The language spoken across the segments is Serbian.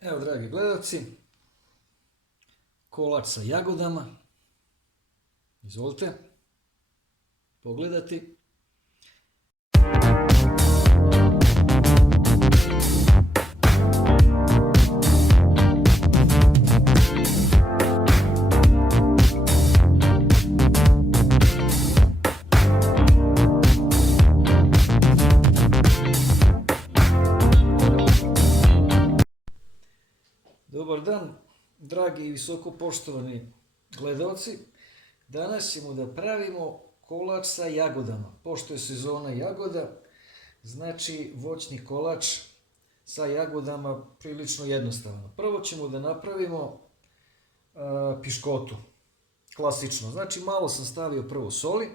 Evo, dragi gledalci, kolač sa jagodama. Izvolite pogledati. Dobar dan, dragi i visoko poštovani gledalci. Danas ćemo da pravimo kolač sa jagodama. Pošto je sezona jagoda, znači voćni kolač sa jagodama prilično jednostavno. Prvo ćemo da napravimo piškotu, klasično. Znači malo sam stavio prvo soli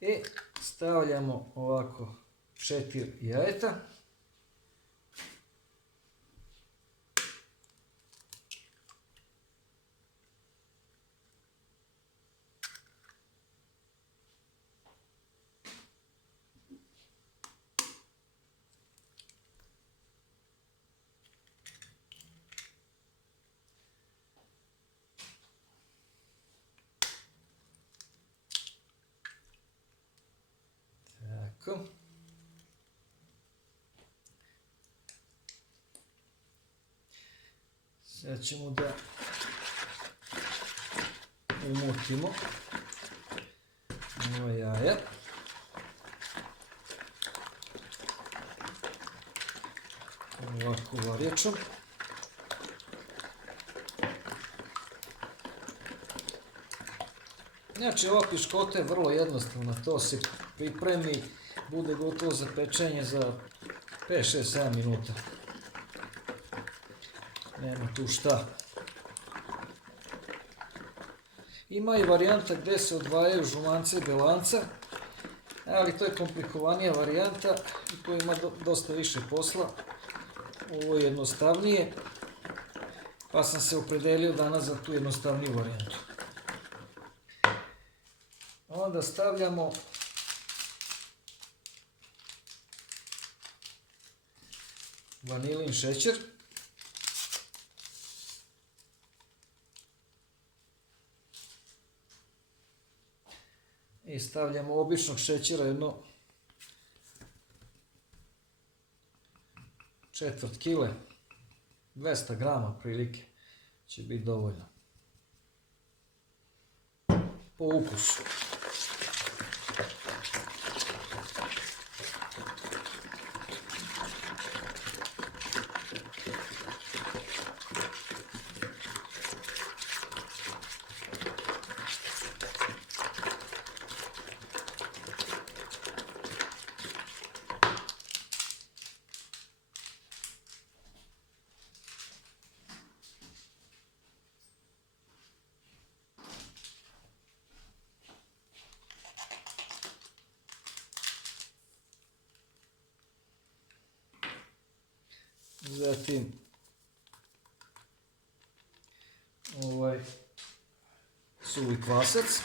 i stavljamo ovako 4 jajeta. Tako. Sad ćemo da umutimo ova jaja. Ovako varjačom. Znači ova piškota je vrlo jednostavna, to se pripremi, bude gotovo za pečenje za 5, 6, 7 minuta. Nema tu šta. Ima i varijanta gdje se odvajaju žumance i belanca, ali to je komplikovanija varijanta i to ima dosta više posla. Ovo je jednostavnije, pa sam se opredelio danas za tu jednostavniju varijantu. Onda stavljamo vanilin šećer. I stavljamo običnog šećera, jedno 1/4 kile, 200 grama prilike će biti dovoljno. Po ukusu. Zatim suvi kvasac.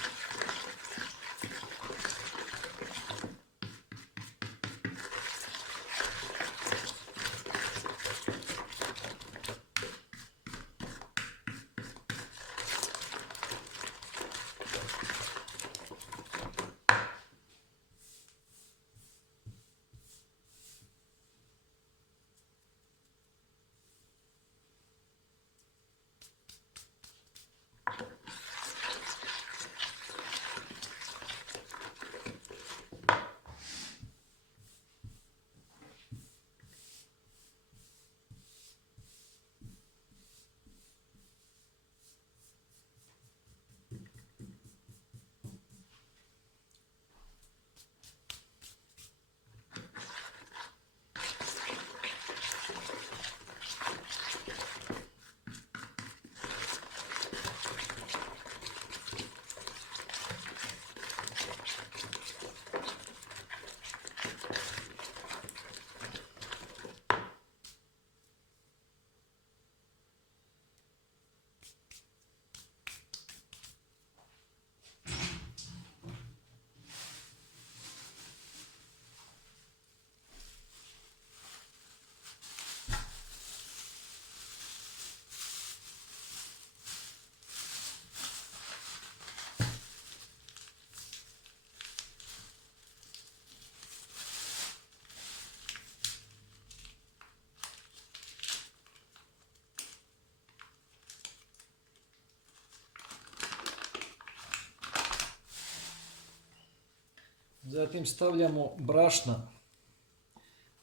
Zatim stavljamo brašna,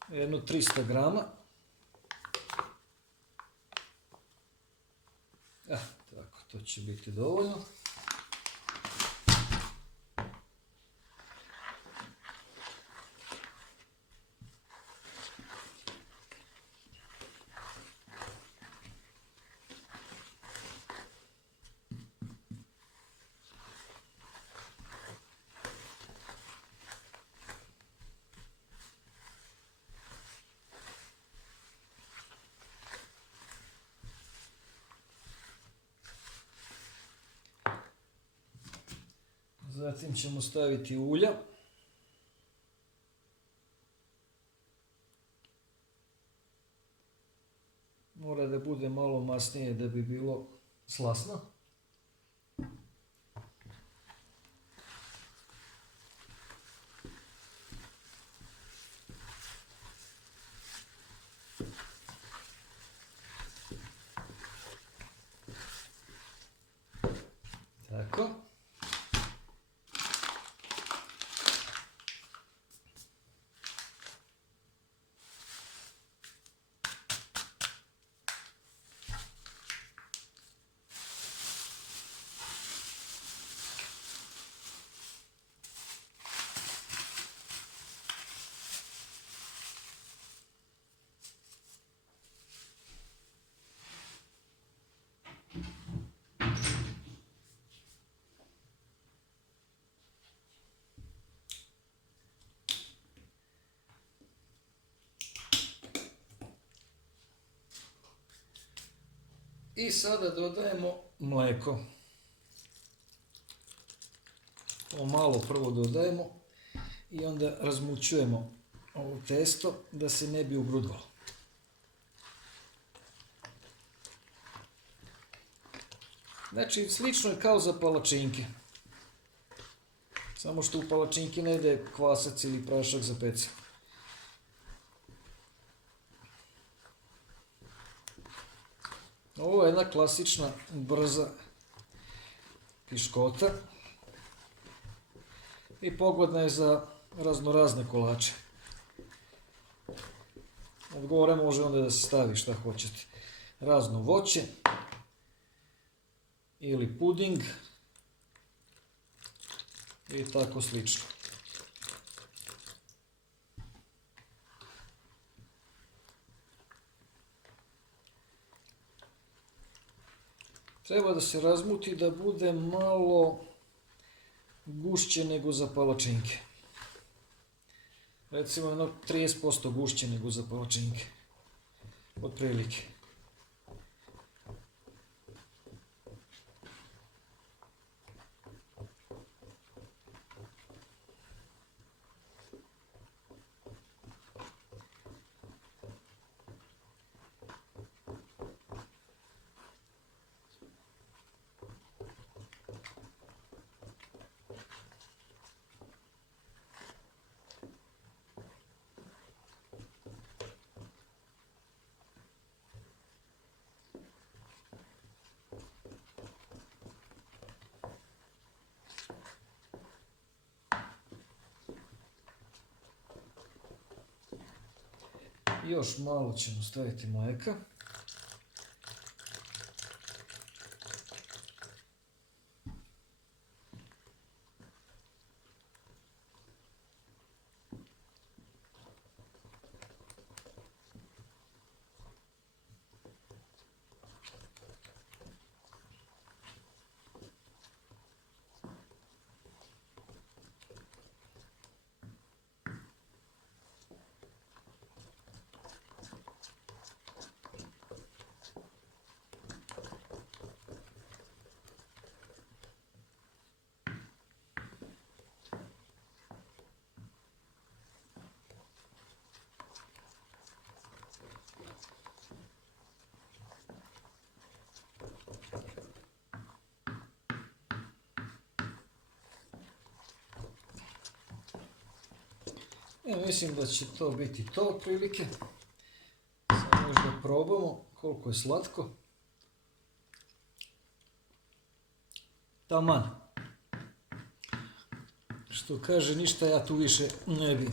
jedno 300 grama. Tako, to će biti dovoljno. Zatim ćemo staviti ulja. Mora da bude malo masnije da bi bilo slasno. Tako. I sada dodajemo mlijeko. To malo prvo dodajemo i onda razmućujemo ovo testo da se ne bi ugrudilo. Znači, slično je kao za palačinke. Samo što u palačinki ne ide kvasac ili prašak za pecanje. Ovo je jedna klasična, brza piškota i pogodna je za raznorazne kolače. Od gore može onda da se stavi šta hoćete. Razno voće ili puding i tako slično. Treba da se razmuti da bude malo gušće nego za palačinke. Recimo jedno 30% gušće nego za palačinke. Otprilike. Još malo ćemo staviti mlijeka. Mislim da će to biti to otprilike. Samo još da probamo koliko je slatko. Što kaže, ništa ja tu više ne bi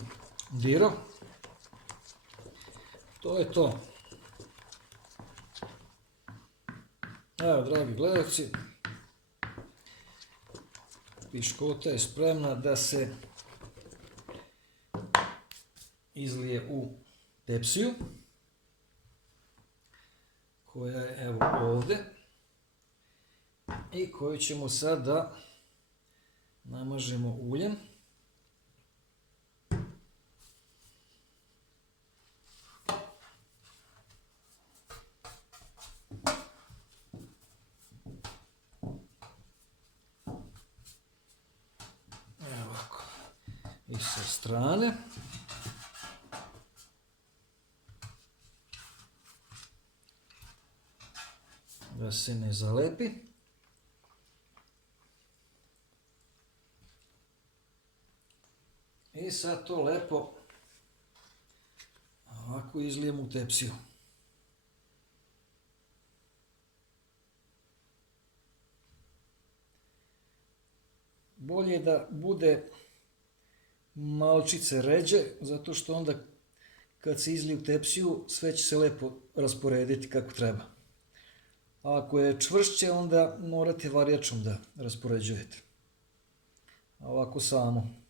dirao. To je to. Evo, dragi gledalci, piškota je spremna da se izlije u tepsiju, koja je evo ovdje i koju ćemo sad da namažemo uljem. Evo ovako. I sa strane. Da se ne zalepi. I sad to lepo ovako izlijem u tepsiju. Bolje da bude malčice ređe, zato što onda kad se izlije u tepsiju sve će se lepo rasporediti kako treba. A ako je čvršće, onda morate varjačom da raspoređujete. A ovako samo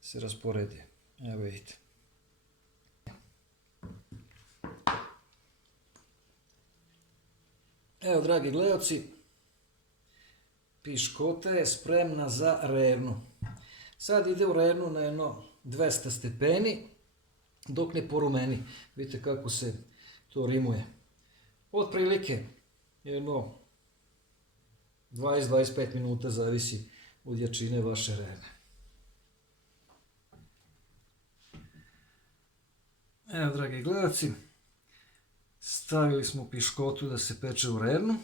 se rasporedi. Evo vidite. Evo, dragi gledalci, piškota je spremna za revnu. Sad ide u revnu na jedno 200 stepeni dok ne porumeni. Vidite kako se to rimuje. Otprilike jedno 20-25 minuta zavisi od jačine vaše revne. Evo, dragi gledalci, stavili smo piškotu da se peče u revnu.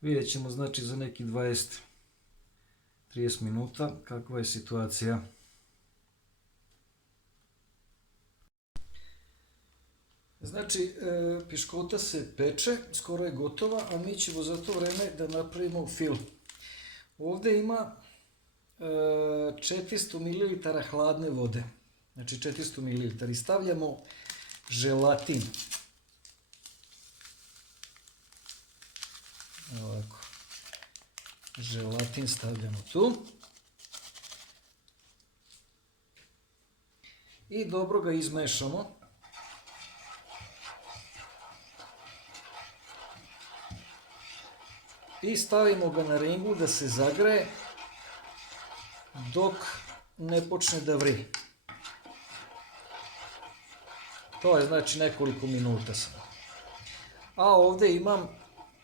Vidjet ćemo znači za neki 20-30 minuta kakva je situacija. Znači, piškota se peče, skoro je gotova, a mi ćemo za to vreme da napravimo fil. Ovdje ima 400 ml hladne vode. Znači 400 ml i stavljamo želatin. Ovako. Želatin stavljamo tu. I dobro ga izmešamo. I stavimo ga na ringu da se zagreje dok ne počne da vri. To je znači nekoliko minuta samo. A ovdje imam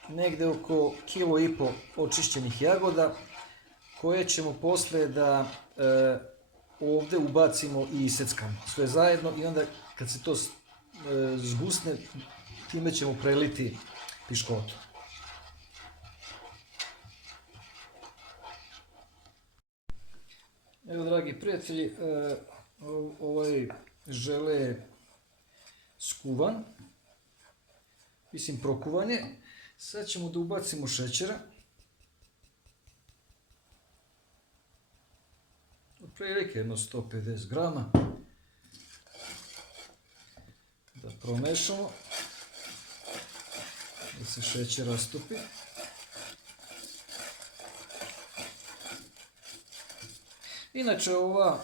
negdje oko 1,5 kg očišćenih jagoda koje ćemo poslije da ovdje ubacimo i iseckamo sve zajedno i onda kad se to zgusne time ćemo preliti piškotu. Evo, dragi prijatelji, ovaj žele je skuvan, mislim prokuvan je. Sad ćemo da ubacimo šećera. Otprilike jedno 150 grama. Da promešamo. Da se šećer rastopi. Inače ova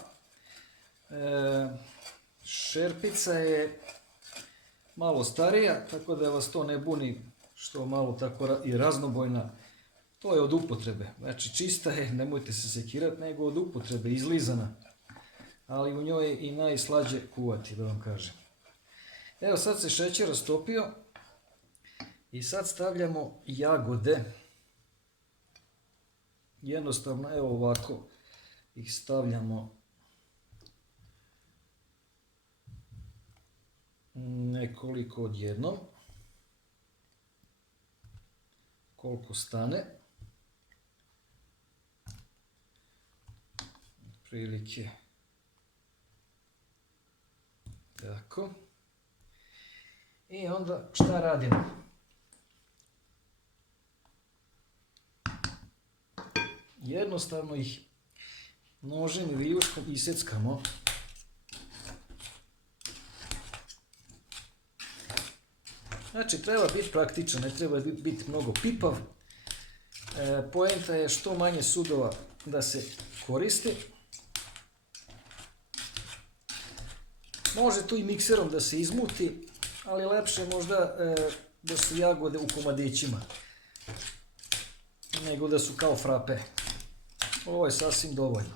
šerpica je malo starija, tako da vas to ne buni što malo tako i raznobojna. To je od upotrebe, znači čista je, nemojte se sekirati, nego od upotrebe, izlizana. Ali u njoj je i najslađe kuvati, da vam kažem. Evo, sad se šećer rastopio i sad stavljamo jagode. Jednostavno, evo ovako ih stavljamo nekoliko odjednom, koliko stane, prilike tako. I onda šta radimo? Jednostavno ih nožem i viljuškom iseckamo. Znači, treba biti praktičan, ne treba biti mnogo pipav. Poenta je što manje sudova da se koristi. Može tu i mikserom da se izmuti, ali lepše možda da su jagode u komadićima, nego da su kao frape. Ovo je sasvim dovoljno.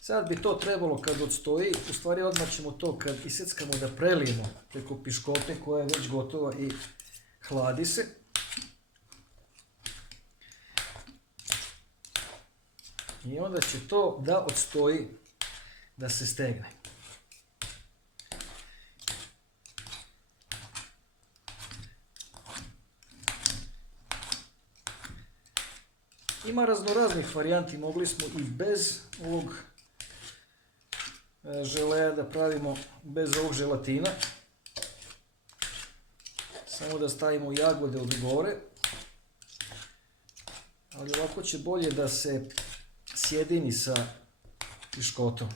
Sad bi to trebalo kad odstoji, u stvari odmah ćemo to kad iseckamo da prelijemo preko piškote koja je već gotova i hladi se. I onda će to da odstoji, da se stegne. Ima raznoraznih varijanti, mogli smo i bez ovog želeja da pravimo, bez ovog želatina. Samo da stavimo jagode od gore. Ali ovako će bolje da se sjedini sa piškotom.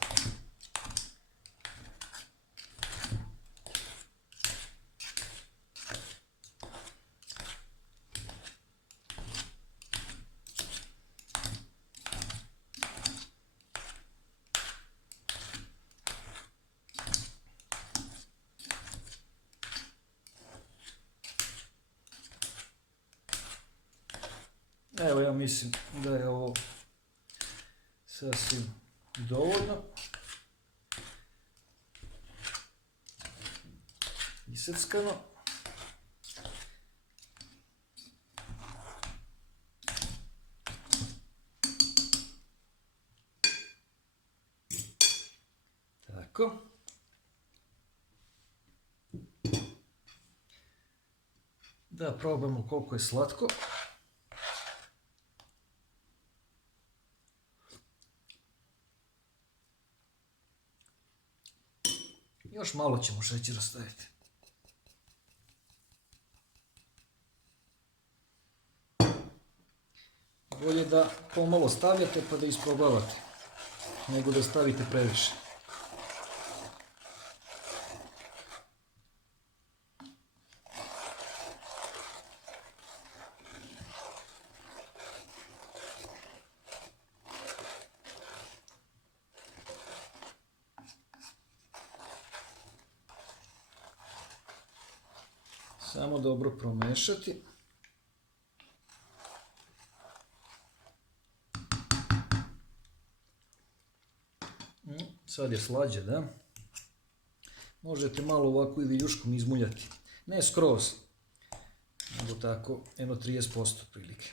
Evo, ja mislim da je ovo sasvim dovoljno. Iseckano. Tako. Da probamo koliko je slatko. Još malo ćemo šećera staviti. Bolje da pomalo stavljate pa da isprobavate, nego da stavite previše. Samo dobro promešati. Sad je slađe, da? Možete malo ovako i viljuškom izmuljati. Ne skroz, nego tako, jedno 30% prilike.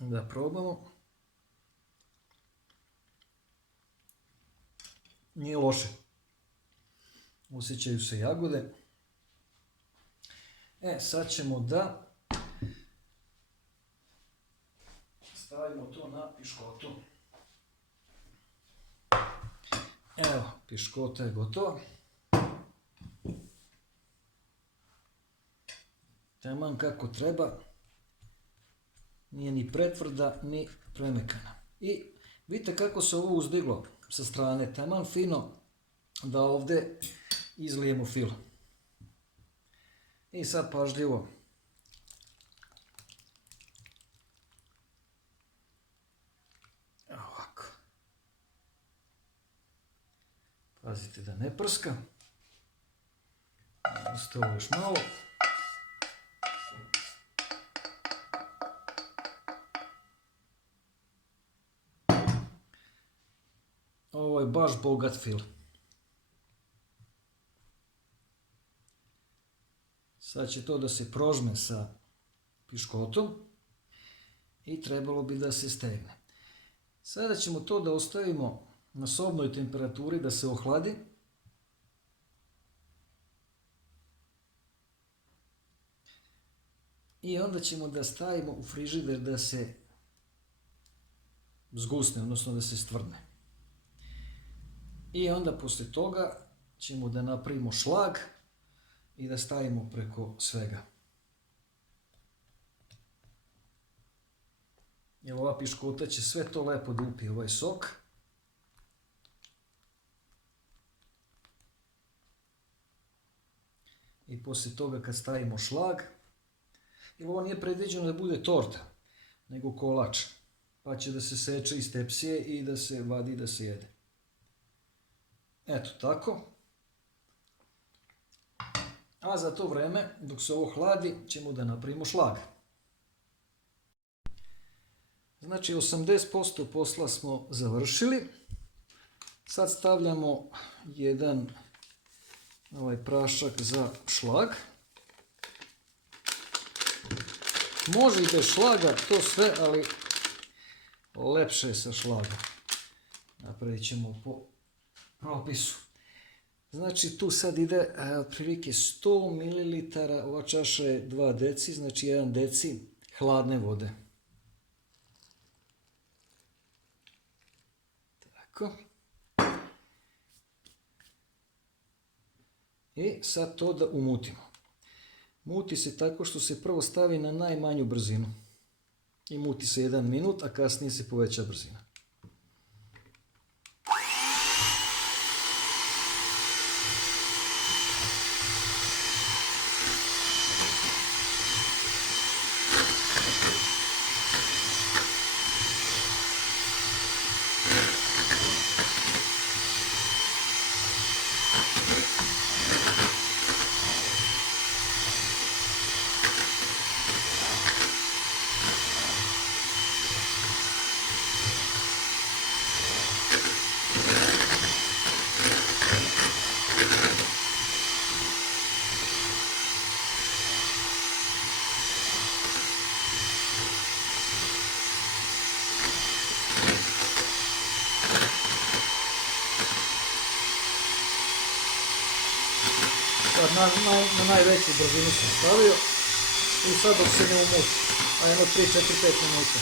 Da probamo. Nije loše. Osjećaju se jagode. Sad ćemo da stavimo to na piškotu. Evo, piškota je gotova. Taman kako treba. Nije ni pretvrda, ni premekana. I vidite kako se ovo uzdiglo sa strane, taman fino da ovdje izlijemo filo. I sad pažljivo ovako. Pazite da ne prska. Ostalo još malo. Ovo je baš bogat fil. Sad će to da se prožme sa piškotom i trebalo bi da se stegne. Sada ćemo to da ostavimo na sobnoj temperaturi da se ohladi. I onda ćemo da stavimo u frižider da se zgusne, odnosno da se stvrdne. I onda poslije toga ćemo da napravimo šlag i da stavimo preko svega. jer ova piškota će sve to lepo da upije ovaj sok. I poslije toga kad stavimo šlag, jer ovo nije predviđeno da bude torta, nego kolač, pa će da se seče iz tepsije i da se vadi i da se jede. Eto tako. A za to vreme, dok se ovo hladi, ćemo da napravimo šlag. Znači 80% posla smo završili. Sad stavljamo jedan ovaj prašak za šlag. Može i bez šlaga to sve, ali lepše je sa šlagom. Napravit ćemo po propisu. Znači tu sad ide otprilike 100 ml, ova čaša je 2 deci, znači 1 deci hladne vode. Tako. I sad to da umutimo. Muti se tako što se prvo stavi na najmanju brzinu. I muti se 1 minut, a kasnije se poveća brzina. Sad na najveću brzinu sam stavio i sad dok se ne umuti, a jedno 3, 4, 5 minuta.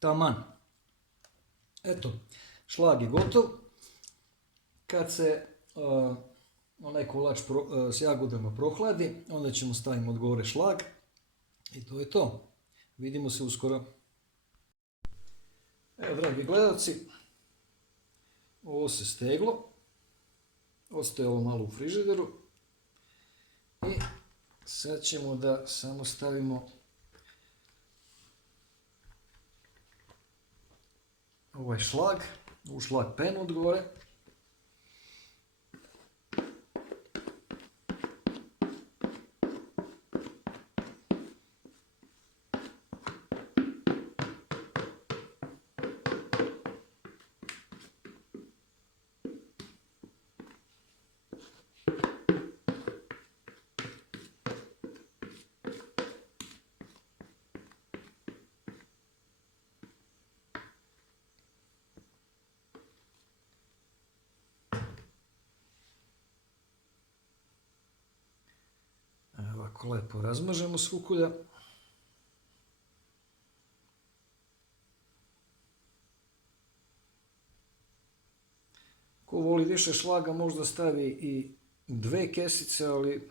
Taman. Eto, šlag je gotov. Kad se onaj kolač s jagodama prohladi, onda ćemo staviti od gore šlag i to je to. Vidimo se uskoro. Evo, dragi gledalci, ovo se steglo. Ostajalo malo u frižideru. I sad ćemo da samo stavimo ovaj šlag, u šlag penu od gore. Ovako lepo razmažemo s kukulja. Ko voli više šlaga možda stavi i 2 kesice, ali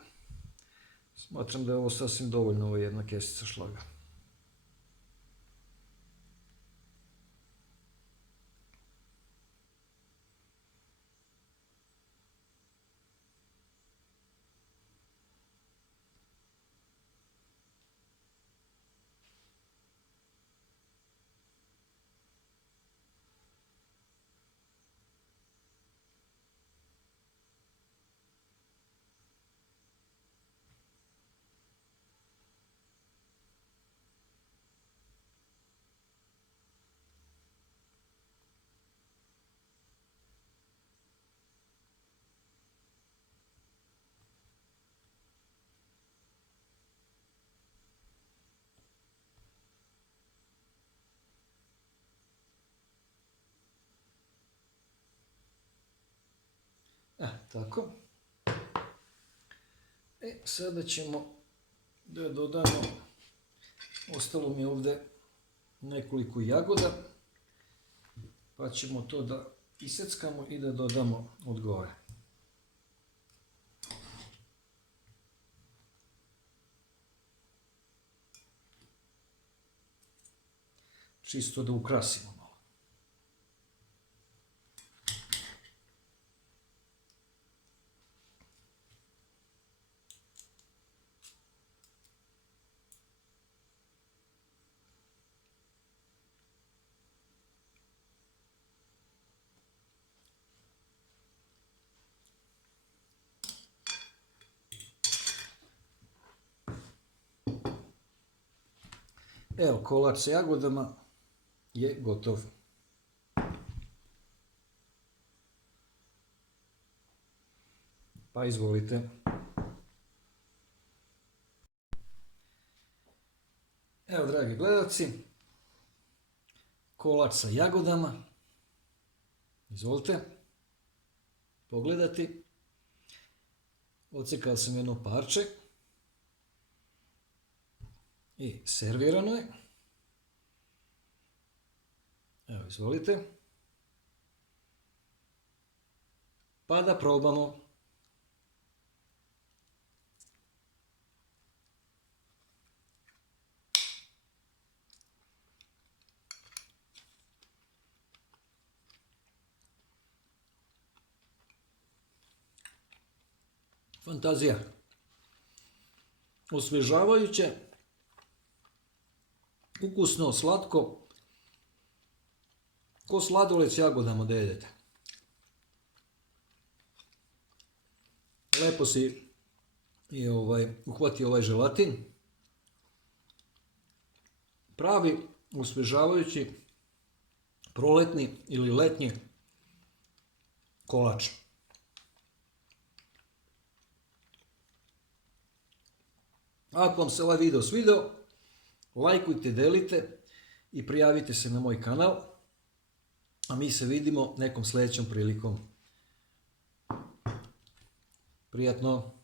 smatram da je ovo sasvim dovoljno, ovo je 1 kesica šlaga. Tako. Sada ćemo da dodamo, ostalo mi je ovdje nekoliko jagoda, pa ćemo to da iseckamo i da dodamo od gore. Čisto da ukrasimo malo. Evo, kolač sa jagodama je gotov. Pa izvolite. Evo, dragi gledalci, kolač sa jagodama. Izvolite pogledati. Odsekao sam jedno parče i servirano je. Evo, izvolite. Pa da probamo. Fantazija. Osvežavajuće, ukusno, slatko, ko sladoled s jagodama da jedete. Lepo si uhvatio ovaj želatin. Pravi osvežavajući proletni ili letnji kolač. Ako vam se ovaj video svidao, lajkujte, delite i prijavite se na moj kanal. A mi se vidimo nekom sljedećom prilikom. Prijatno!